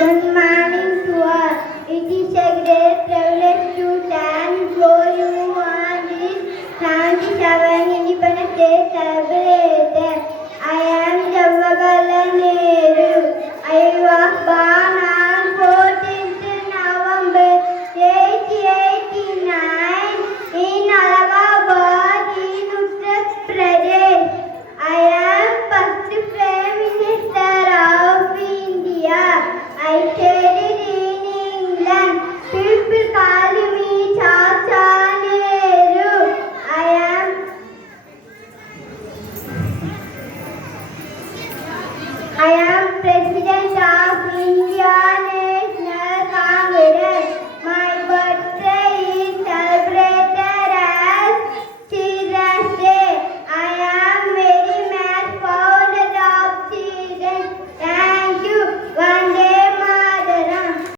Good morning to all. It is a great privilege to stand before you on this 77 Independence Day celebration. I am Jawaharlal Nehru. I was born on 14th November 1889 in Allahabad in Uttar Pradesh. I am first Prime Minister of India. I studied